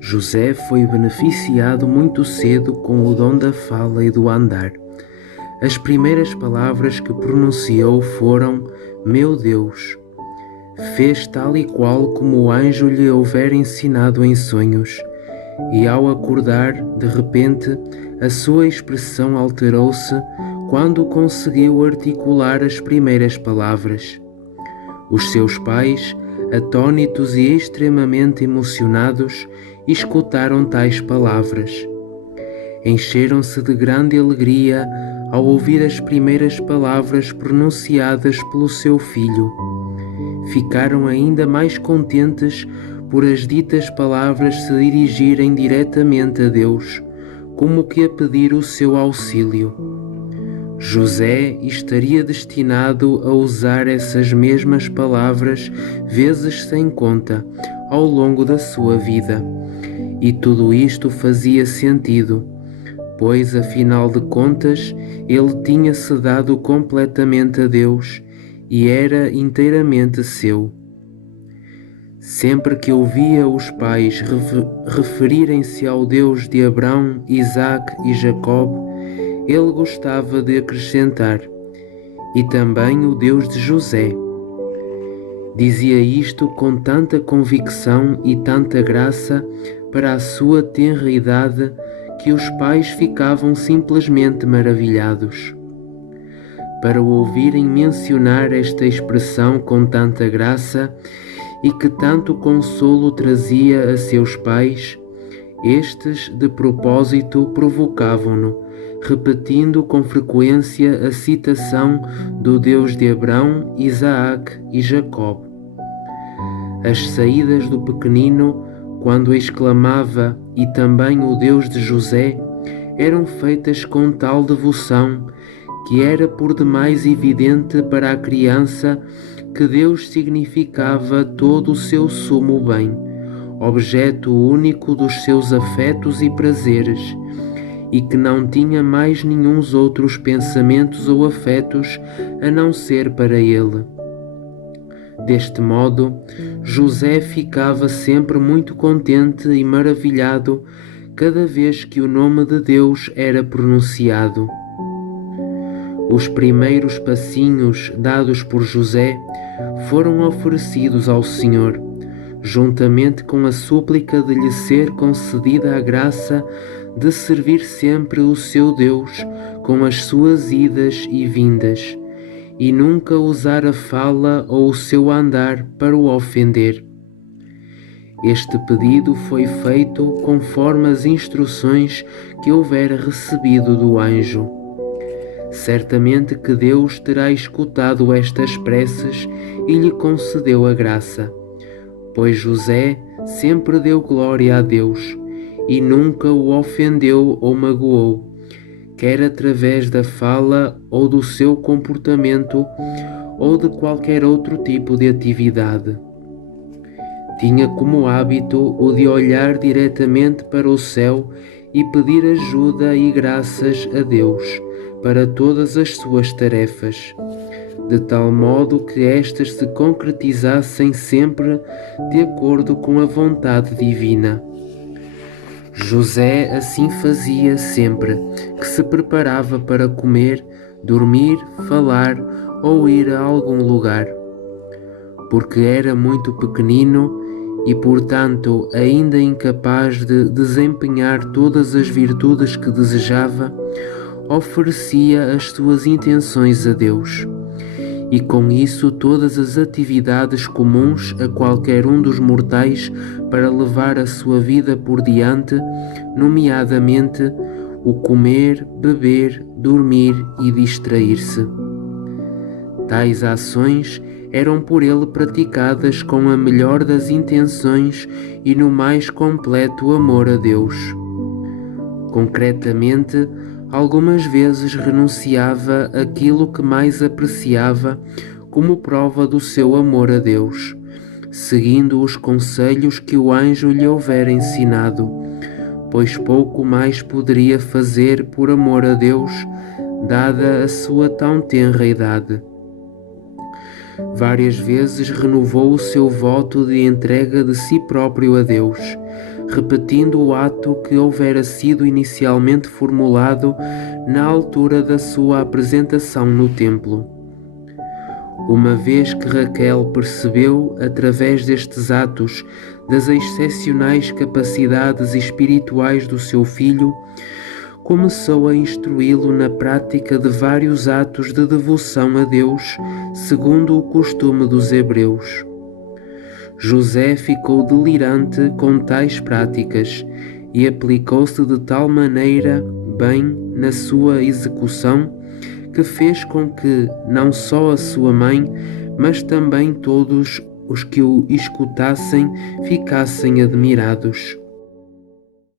José foi beneficiado muito cedo com o dom da fala e do andar. As primeiras palavras que pronunciou foram: Meu Deus. Fez tal e qual como o anjo lhe houvera ensinado em sonhos, e ao acordar, de repente, a sua expressão alterou-se quando conseguiu articular as primeiras palavras. Os seus pais, atônitos e extremamente emocionados, escutaram tais palavras. Encheram-se de grande alegria ao ouvir as primeiras palavras pronunciadas pelo seu filho. Ficaram ainda mais contentes por as ditas palavras se dirigirem diretamente a Deus, como que a pedir o seu auxílio. José estaria destinado a usar essas mesmas palavras vezes sem conta ao longo da sua vida, e tudo isto fazia sentido, pois, afinal de contas, ele tinha-se dado completamente a Deus e era inteiramente seu. Sempre que ouvia os pais referirem-se ao Deus de Abraão, Isaque e Jacob, ele gostava de acrescentar: e também o Deus de José. Dizia isto com tanta convicção e tanta graça para a sua tenra idade que os pais ficavam simplesmente maravilhados. Para o ouvirem mencionar esta expressão com tanta graça e que tanto consolo trazia a seus pais, estes, de propósito, provocavam-no, repetindo com frequência a citação do Deus de Abraão, Isaque e Jacob. As saídas do pequenino, quando exclamava "e também o Deus de José", eram feitas com tal devoção que era por demais evidente para a criança que Deus significava todo o seu sumo bem, objeto único dos seus afetos e prazeres, e que não tinha mais nenhuns outros pensamentos ou afetos a não ser para ele. Deste modo, José ficava sempre muito contente e maravilhado cada vez que o nome de Deus era pronunciado. Os primeiros passinhos dados por José foram oferecidos ao Senhor, juntamente com a súplica de lhe ser concedida a graça de servir sempre o seu Deus com as suas idas e vindas, e nunca usar a fala ou o seu andar para o ofender. Este pedido foi feito conforme as instruções que houvera recebido do anjo. Certamente que Deus terá escutado estas preces e lhe concedeu a graça, pois José sempre deu glória a Deus e nunca o ofendeu ou magoou, quer através da fala ou do seu comportamento ou de qualquer outro tipo de atividade. Tinha como hábito o de olhar diretamente para o céu e pedir ajuda e graças a Deus para todas as suas tarefas, de tal modo que estas se concretizassem sempre de acordo com a vontade divina. José assim fazia sempre que se preparava para comer, dormir, falar ou ir a algum lugar. Porque era muito pequenino e, portanto, ainda incapaz de desempenhar todas as virtudes que desejava, oferecia as suas intenções a Deus, e com isso todas as atividades comuns a qualquer um dos mortais para levar a sua vida por diante, nomeadamente o comer, beber, dormir e distrair-se. Tais ações eram por ele praticadas com a melhor das intenções e no mais completo amor a Deus. Concretamente, algumas vezes renunciava àquilo que mais apreciava como prova do seu amor a Deus, seguindo os conselhos que o anjo lhe houvera ensinado, pois pouco mais poderia fazer por amor a Deus, dada a sua tão tenra idade. Várias vezes renovou o seu voto de entrega de si próprio a Deus, repetindo o ato que houvera sido inicialmente formulado na altura da sua apresentação no templo. Uma vez que Raquel percebeu, através destes atos, das excepcionais capacidades espirituais do seu filho, começou a instruí-lo na prática de vários atos de devoção a Deus, segundo o costume dos hebreus. José ficou delirante com tais práticas e aplicou-se de tal maneira bem na sua execução que fez com que não só a sua mãe, mas também todos os que o escutassem ficassem admirados.